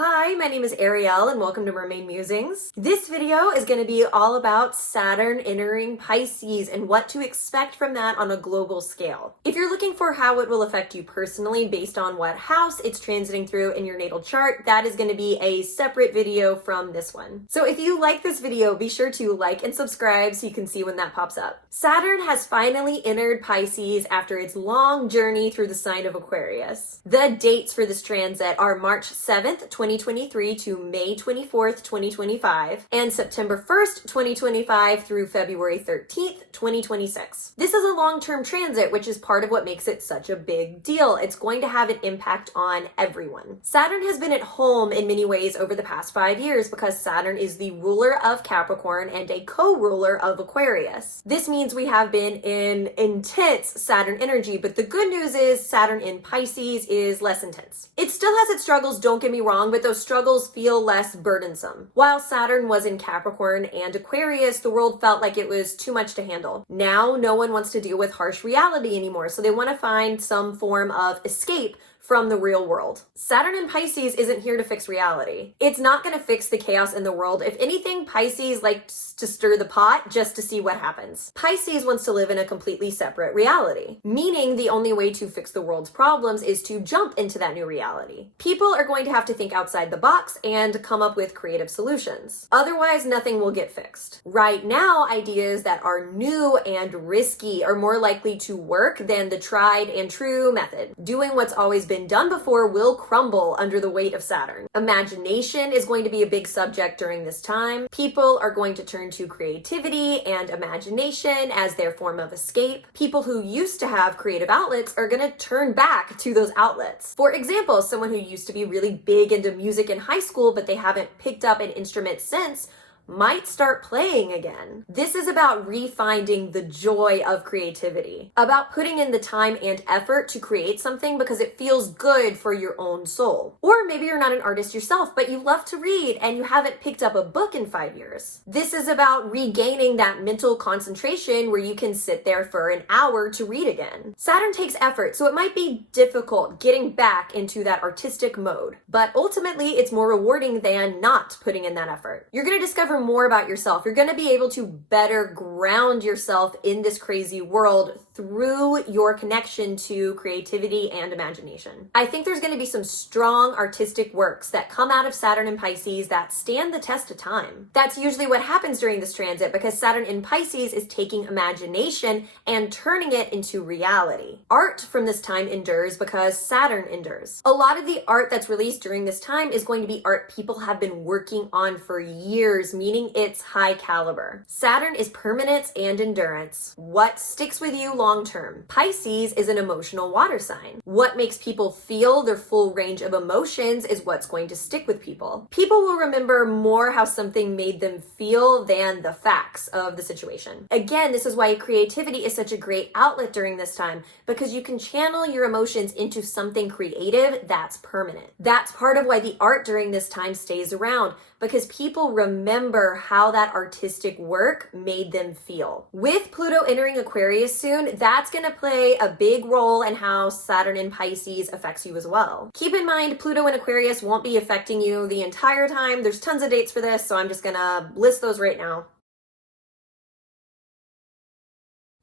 Hi, my name is Ariel and welcome to Mermaid Musings. This video is going to be all about Saturn entering Pisces and what to expect from that on a global scale. If you're looking for how it will affect you personally based on what house it's transiting through in your natal chart, that is going to be a separate video from this one. So if you like this video, be sure to like and subscribe so you can see when that pops up. Saturn has finally entered Pisces after its long journey through the sign of Aquarius. The dates for this transit are March 7th, 2023 to May 24th, 2025, and September 1st, 2025 through February 13th, 2026. This is a long-term transit, which is part of what makes it such a big deal. It's going to have an impact on everyone. Saturn has been at home in many ways over the past 5 years because Saturn is the ruler of Capricorn and a co-ruler of Aquarius. This means we have been in intense Saturn energy, but the good news is Saturn in Pisces is less intense. It still has its struggles, don't get me wrong, but those struggles feel less burdensome. While Saturn was in Capricorn and Aquarius, the world felt like it was too much to handle. Now, no one wants to deal with harsh reality anymore, so they want to find some form of escape from the real world. Saturn in Pisces isn't here to fix reality. It's not going to fix the chaos in the world. If anything, Pisces likes to stir the pot just to see what happens. Pisces wants to live in a completely separate reality, meaning the only way to fix the world's problems is to jump into that new reality. People are going to have to think outside the box and come up with creative solutions. Otherwise, nothing will get fixed. Right now, ideas that are new and risky are more likely to work than the tried and true method. Doing what's always been done before will crumble under the weight of Saturn. Imagination is going to be a big subject during this time. People are going to turn to creativity and imagination as their form of escape. People who used to have creative outlets are going to turn back to those outlets. For example, someone who used to be really big into music in high school, but they haven't picked up an instrument since, might start playing again. This is about refinding the joy of creativity, about putting in the time and effort to create something because it feels good for your own soul. Or maybe you're not an artist yourself, but you love to read and you haven't picked up a book in 5 years. This is about regaining that mental concentration where you can sit there for an hour to read again. Saturn takes effort, so it might be difficult getting back into that artistic mode, but ultimately it's more rewarding than not putting in that effort. You're going to discover more about yourself. You're going to be able to better ground yourself in this crazy world through your connection to creativity and imagination. I think there's going to be some strong artistic works that come out of Saturn in Pisces that stand the test of time. That's usually what happens during this transit because Saturn in Pisces is taking imagination and turning it into reality. Art from this time endures because Saturn endures. A lot of the art that's released during this time is going to be art people have been working on for years, meaning it's high caliber. Saturn is permanence and endurance. What sticks with you long term? Pisces is an emotional water sign. What makes people feel their full range of emotions is what's going to stick with people. People will remember more how something made them feel than the facts of the situation. Again, this is why creativity is such a great outlet during this time because you can channel your emotions into something creative that's permanent. That's part of why the art during this time stays around because people remember how that artistic work made them feel. With Pluto entering Aquarius soon, that's going to play a big role in how Saturn in Pisces affects you as well. Keep in mind, Pluto in Aquarius won't be affecting you the entire time. There's tons of dates for this, so I'm just going to list those right now.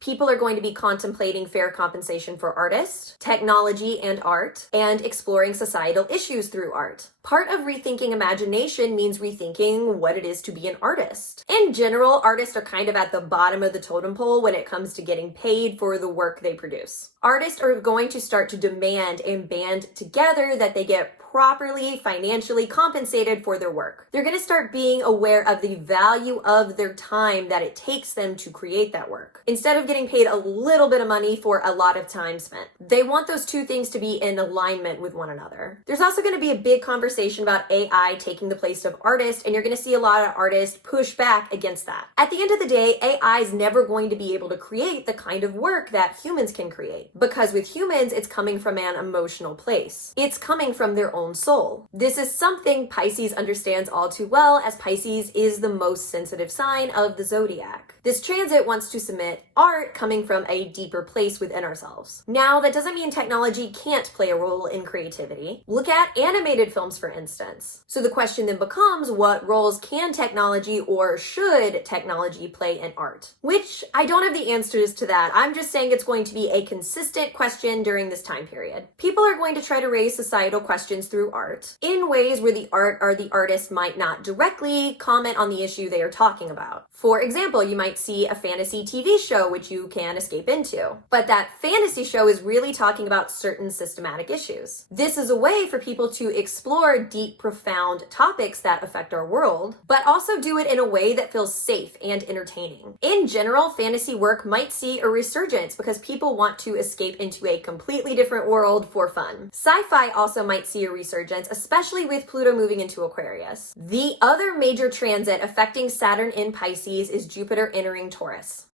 People are going to be contemplating fair compensation for artists, technology and art, and exploring societal issues through art. Part of rethinking imagination means rethinking what it is to be an artist. In general, artists are kind of at the bottom of the totem pole when it comes to getting paid for the work they produce. Artists are going to start to demand and band together that they get properly financially compensated for their work. They're going to start being aware of the value of their time that it takes them to create that work. Instead of getting paid a little bit of money for a lot of time spent. They want those two things to be in alignment with one another. There's also going to be a big conversation about AI taking the place of artists, and you're going to see a lot of artists push back against that. At the end of the day, AI is never going to be able to create the kind of work that humans can create. Because with humans, it's coming from an emotional place. It's coming from their own own soul. This is something Pisces understands all too well, as Pisces is the most sensitive sign of the zodiac. This transit wants to submit art coming from a deeper place within ourselves. Now, that doesn't mean technology can't play a role in creativity. Look at animated films, for instance. So the question then becomes, what roles can technology or should technology play in art? Which I don't have the answers to that. I'm just saying it's going to be a consistent question during this time period. People are going to try to raise societal questions through art in ways where the art or the artist might not directly comment on the issue they are talking about. For example, you might see a fantasy TV show which you can escape into, but that fantasy show is really talking about certain systematic issues. This is a way for people to explore deep, profound topics that affect our world, but also do it in a way that feels safe and entertaining. In general, fantasy work might see a resurgence because people want to escape into a completely different world for fun. Sci-fi also might see a resurgence, especially with Pluto moving into Aquarius. The other major transit affecting Saturn in Pisces is Jupiter entering Taurus.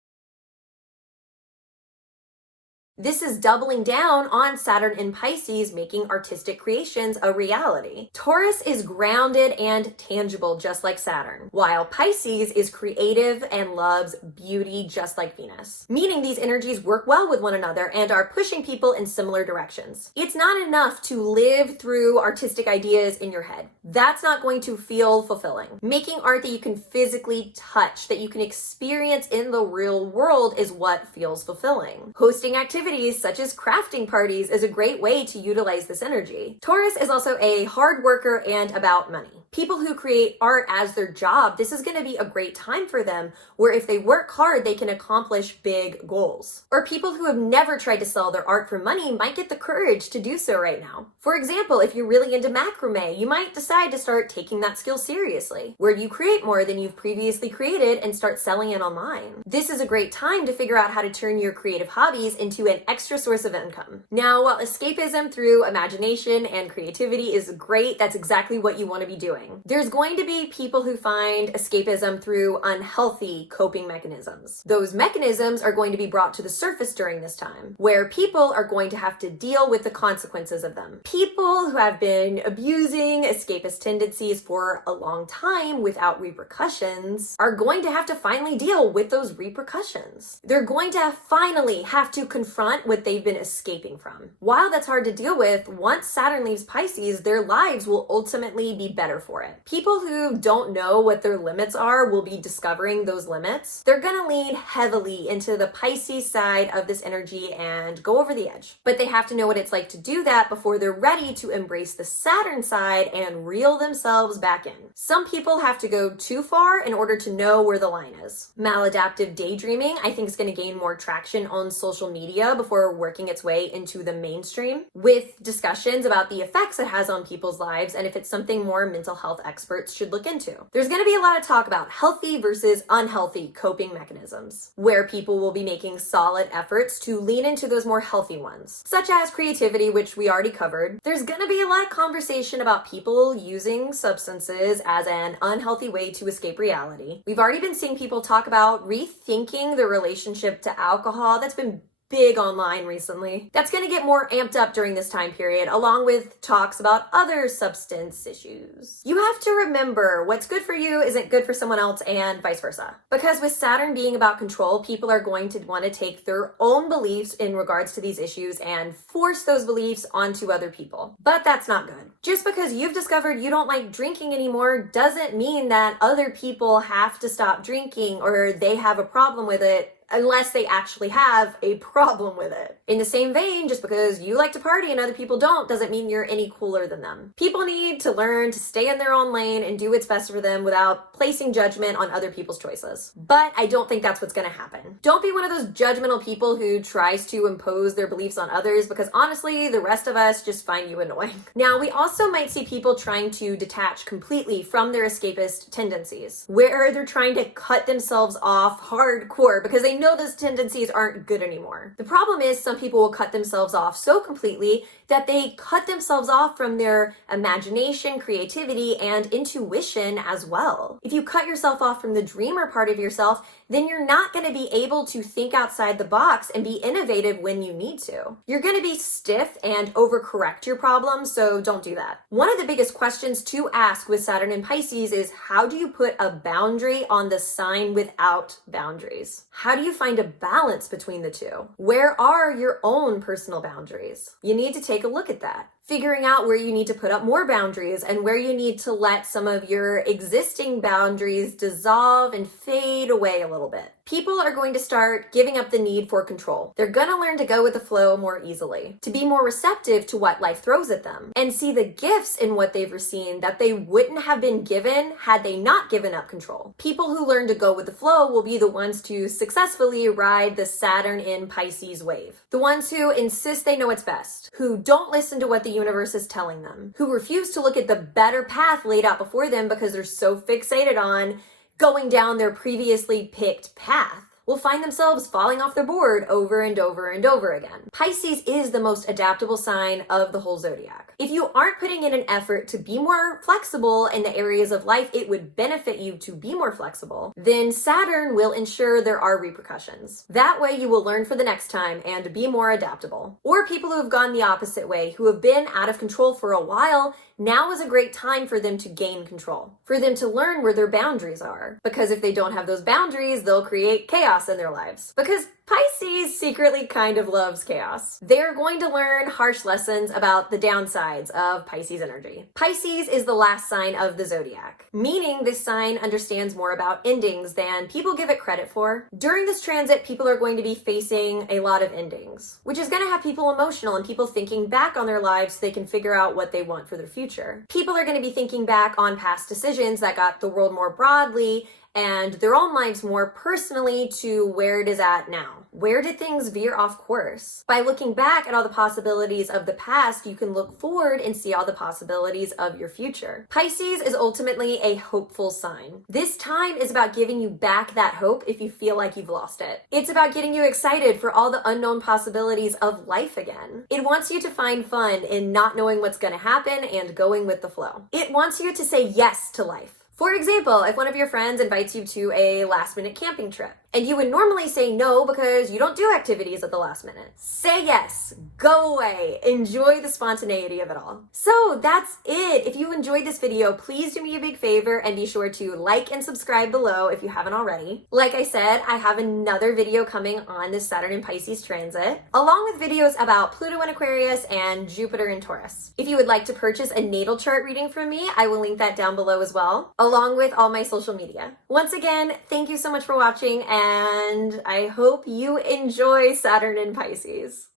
This is doubling down on Saturn in Pisces, making artistic creations a reality. Taurus is grounded and tangible, just like Saturn, while Pisces is creative and loves beauty, just like Venus. Meaning these energies work well with one another and are pushing people in similar directions. It's not enough to live through artistic ideas in your head. That's not going to feel fulfilling. Making art that you can physically touch, that you can experience in the real world, is what feels fulfilling. Hosting activities such as crafting parties is a great way to utilize this energy. Taurus is also a hard worker and about money. People who create art as their job, this is going to be a great time for them, where if they work hard, they can accomplish big goals. Or people who have never tried to sell their art for money might get the courage to do so right now. For example, if you're really into macrame, you might decide to start taking that skill seriously, where you create more than you've previously created and start selling it online. This is a great time to figure out how to turn your creative hobbies into an extra source of income. Now, while escapism through imagination and creativity is great, that's exactly what you want to be doing. There's going to be people who find escapism through unhealthy coping mechanisms. Those mechanisms are going to be brought to the surface during this time, where people are going to have to deal with the consequences of them. People who have been abusing escapist tendencies for a long time without repercussions are going to have to finally deal with those repercussions. They're going to finally have to confront what they've been escaping from. While that's hard to deal with, once Saturn leaves Pisces, their lives will ultimately be better for it. People who don't know what their limits are will be discovering those limits. They're gonna lean heavily into the Pisces side of this energy and go over the edge. But they have to know what it's like to do that before they're ready to embrace the Saturn side and reel themselves back in. Some people have to go too far in order to know where the line is. Maladaptive daydreaming, I think, is going to gain more traction on social media before working its way into the mainstream, with discussions about the effects it has on people's lives and if it's something more mental health experts should look into. There's going to be a lot of talk about healthy versus unhealthy coping mechanisms, where people will be making solid efforts to lean into those more healthy ones, such as creativity, which we already covered. There's going to be a lot of conversation about people using substances as an unhealthy way to escape reality. We've already been seeing people talk about rethinking their relationship to alcohol. That's been big online recently. That's going to get more amped up during this time period, along with talks about other substance issues. You have to remember what's good for you isn't good for someone else, and vice versa. Because with Saturn being about control, people are going to want to take their own beliefs in regards to these issues and force those beliefs onto other people. But that's not good. Just because you've discovered you don't like drinking anymore doesn't mean that other people have to stop drinking or they have a problem with it, unless they actually have a problem with it. In the same vein, just because you like to party and other people don't doesn't mean you're any cooler than them. People need to learn to stay in their own lane and do what's best for them without placing judgment on other people's choices. But I don't think that's what's gonna happen. Don't be one of those judgmental people who tries to impose their beliefs on others, because honestly, the rest of us just find you annoying. Now, we also might see people trying to detach completely from their escapist tendencies, where they're trying to cut themselves off hardcore because they know those tendencies aren't good anymore. The problem is some people will cut themselves off so completely that they cut themselves off from their imagination, creativity, and intuition as well. If you cut yourself off from the dreamer part of yourself, then you're not going to be able to think outside the box and be innovative when you need to. You're going to be stiff and overcorrect your problems, so don't do that. One of the biggest questions to ask with Saturn in Pisces is, how do you put a boundary on the sign without boundaries? How do you find a balance between the two? Where are your own personal boundaries? You need to take a look at that. Figuring out where you need to put up more boundaries and where you need to let some of your existing boundaries dissolve and fade away a little bit. People are going to start giving up the need for control. They're going to learn to go with the flow more easily, to be more receptive to what life throws at them, and see the gifts in what they've received that they wouldn't have been given had they not given up control. People who learn to go with the flow will be the ones to successfully ride the Saturn in Pisces wave. The ones who insist they know what's best, who don't listen to what the universe is telling them, who refuse to look at the better path laid out before them because they're so fixated on going down their previously picked path, will find themselves falling off their board over and over and over again. Pisces is the most adaptable sign of the whole zodiac. If you aren't putting in an effort to be more flexible in the areas of life it would benefit you to be more flexible, then Saturn will ensure there are repercussions. That way you will learn for the next time and be more adaptable. Or people who have gone the opposite way, who have been out of control for a while, now is a great time for them to gain control, for them to learn where their boundaries are. Because if they don't have those boundaries, they'll create chaos in their lives. Because Pisces secretly kind of loves chaos. They're going to learn harsh lessons about the downsides of Pisces energy. Pisces is the last sign of the zodiac, meaning this sign understands more about endings than people give it credit for. During this transit, people are going to be facing a lot of endings, which is going to have people emotional and people thinking back on their lives so they can figure out what they want for their future. People are going to be thinking back on past decisions that got the world more broadly and their own lives more personally to where it is at now. Where did things veer off course? By looking back at all the possibilities of the past, you can look forward and see all the possibilities of your future. Pisces is ultimately a hopeful sign. This time is about giving you back that hope if you feel like you've lost it. It's about getting you excited for all the unknown possibilities of life again. It wants you to find fun in not knowing what's going to happen and going with the flow. It wants you to say yes to life. For example, if one of your friends invites you to a last-minute camping trip, and you would normally say no because you don't do activities at the last minute, say yes, go away, enjoy the spontaneity of it all. So that's it. If you enjoyed this video, please do me a big favor and be sure to like and subscribe below if you haven't already. Like I said, I have another video coming on this Saturn in Pisces transit, along with videos about Pluto in Aquarius and Jupiter in Taurus. If you would like to purchase a natal chart reading from me, I will link that down below as well, along with all my social media. Once again, thank you so much for watching, and I hope you enjoy Saturn in Pisces.